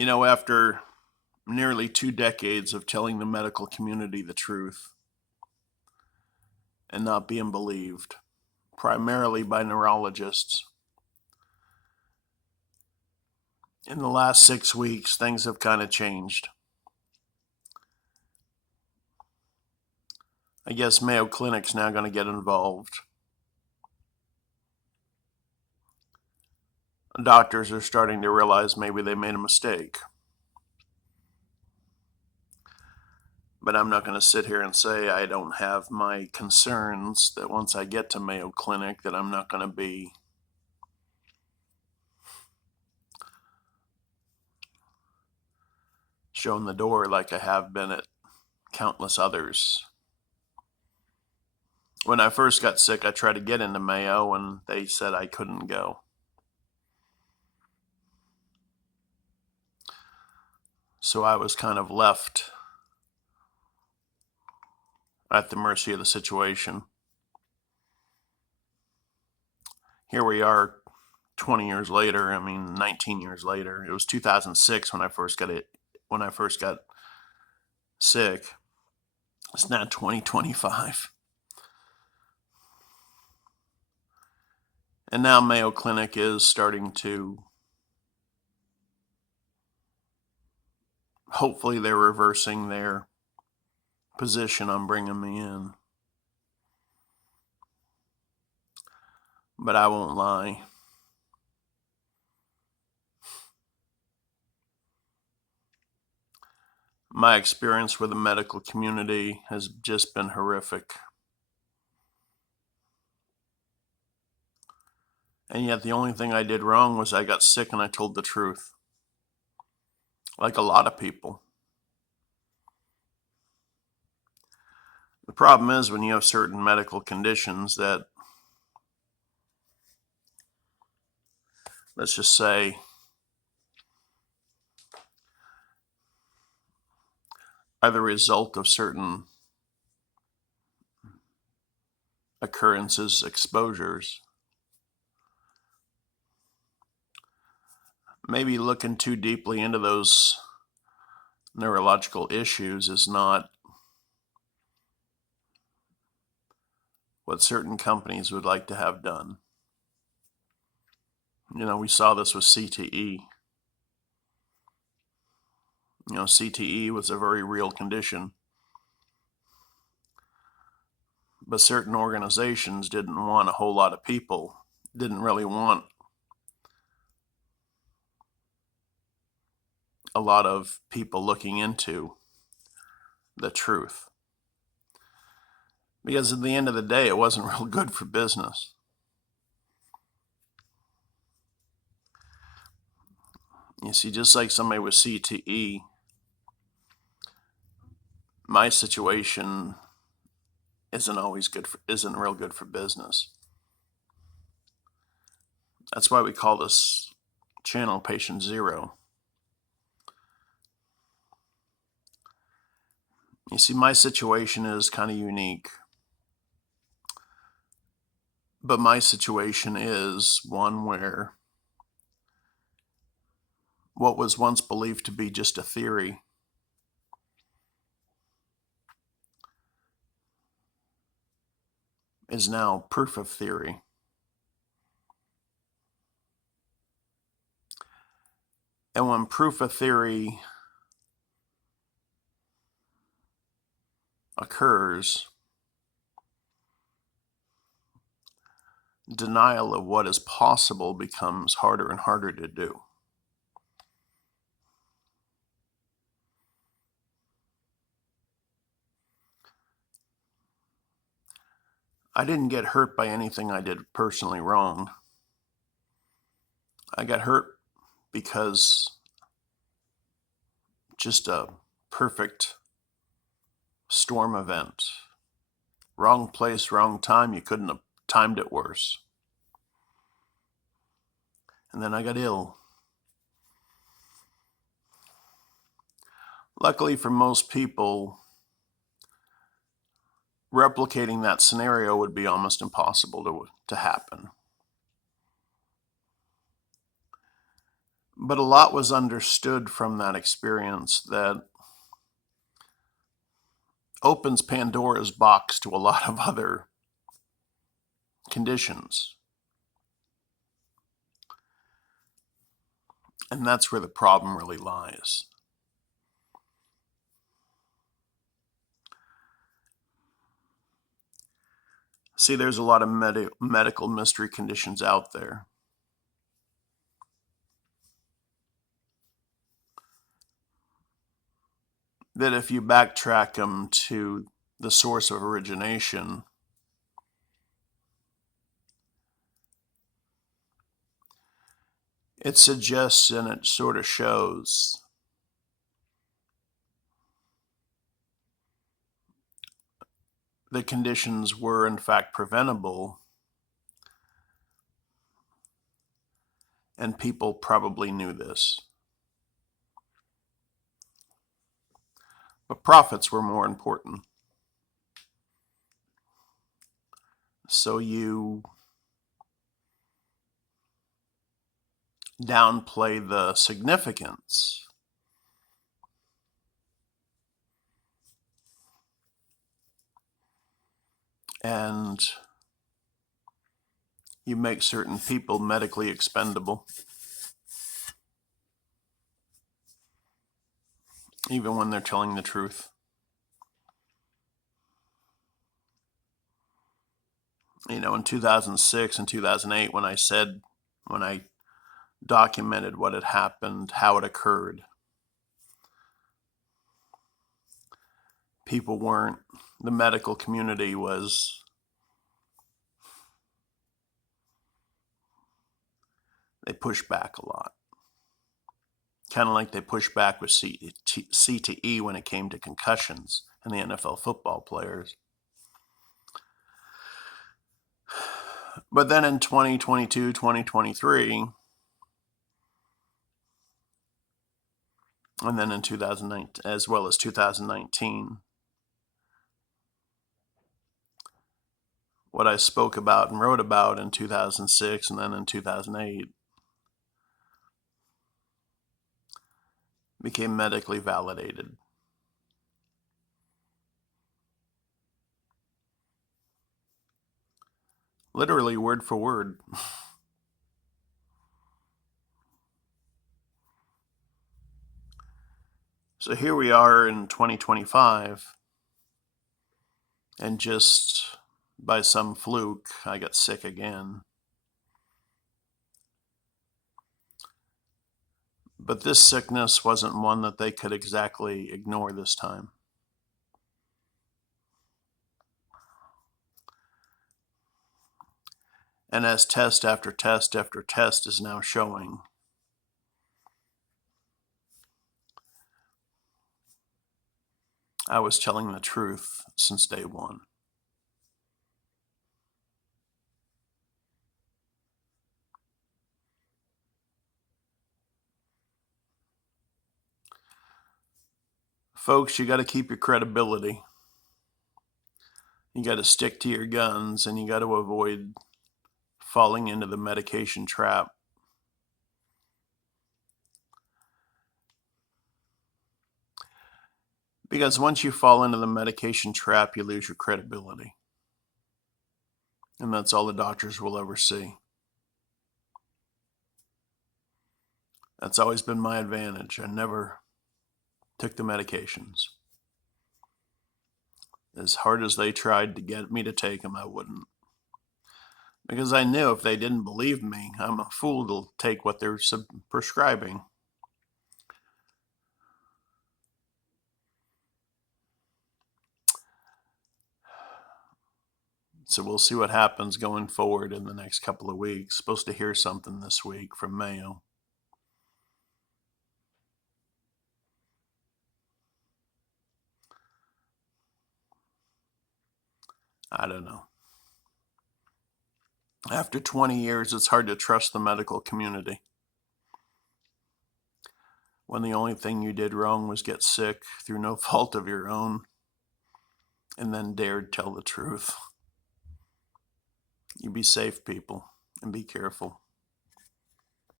After nearly 2 decades of telling the medical community the truth and not being believed, primarily by neurologists, in the last 6 weeks, things have kind of changed. I guess Mayo Clinic's now going to get involved. Doctors are starting to realize maybe they made a mistake. But I'm not going to sit here and say I don't have my concerns that once I get to Mayo Clinic that I'm not going to be shown the door like I have been at countless others. When I first got sick, I tried to get into Mayo and they said I couldn't go. So I was kind of left at the mercy of the situation. Here we are 20 years later, 19 years later. It was 2006 when I first got sick. It's now 2025. And now Mayo Clinic is starting to, hopefully they're reversing their position on bringing me in. But I won't lie. My experience with the medical community has just been horrific. And yet the only thing I did wrong was I got sick and I told the truth. Like a lot of people. The problem is when you have certain medical conditions that, let's just say, are the result of certain occurrences, exposures. Maybe looking too deeply into those neurological issues is not what certain companies would like to have done. We saw this with CTE. CTE was a very real condition. But certain organizations didn't want a whole lot of people, didn't really want a lot of people looking into the truth. Because at the end of the day, it wasn't real good for business. You see, just like somebody with CTE, my situation isn't real good for business. That's why we call this channel Patient Zero. You see, my situation is kind of unique. But my situation is one where what was once believed to be just a theory is now proof of theory. And when proof of theory occurs, denial of what is possible becomes harder and harder to do. I didn't get hurt by anything I did personally wrong. I got hurt because just a perfect storm event. Wrong place, wrong time. You couldn't have timed it worse. And then I got ill. Luckily for most people, replicating that scenario would be almost impossible to happen. But a lot was understood from that experience that opens Pandora's box to a lot of other conditions. And that's where the problem really lies. See, there's a lot of medical mystery conditions out there. That if you backtrack them to the source of origination, it suggests and it sort of shows the conditions were in fact preventable, and people probably knew this. But profits were more important. So you downplay the significance and you make certain people medically expendable, even when they're telling the truth. You know, in 2006 and 2008, when I documented what had happened, how it occurred, people weren't, the medical community was, they pushed back a lot. Kind of like they pushed back with CTE when it came to concussions and the NFL football players. But then in 2022, 2023, and then in 2019, as well as 2019, what I spoke about and wrote about in 2006 and then in 2008 became medically validated. Literally word for word. So here we are in 2025, and just by some fluke, I got sick again. But this sickness wasn't one that they could exactly ignore this time. And as test after test after test is now showing, I was telling the truth since day one. Folks, you got to keep your credibility. You got to stick to your guns, and you got to avoid falling into the medication trap. Because once you fall into the medication trap, you lose your credibility. And that's all the doctors will ever see. That's always been my advantage. I never took the medications. As hard as they tried to get me to take them, I wouldn't. Because I knew if they didn't believe me, I'm a fool to take what they're prescribing. So we'll see what happens going forward in the next couple of weeks. Supposed to hear something this week from Mayo. I don't know. After 20 years, it's hard to trust the medical community when the only thing you did wrong was get sick through no fault of your own and then dared tell the truth. You be safe, people, and be careful.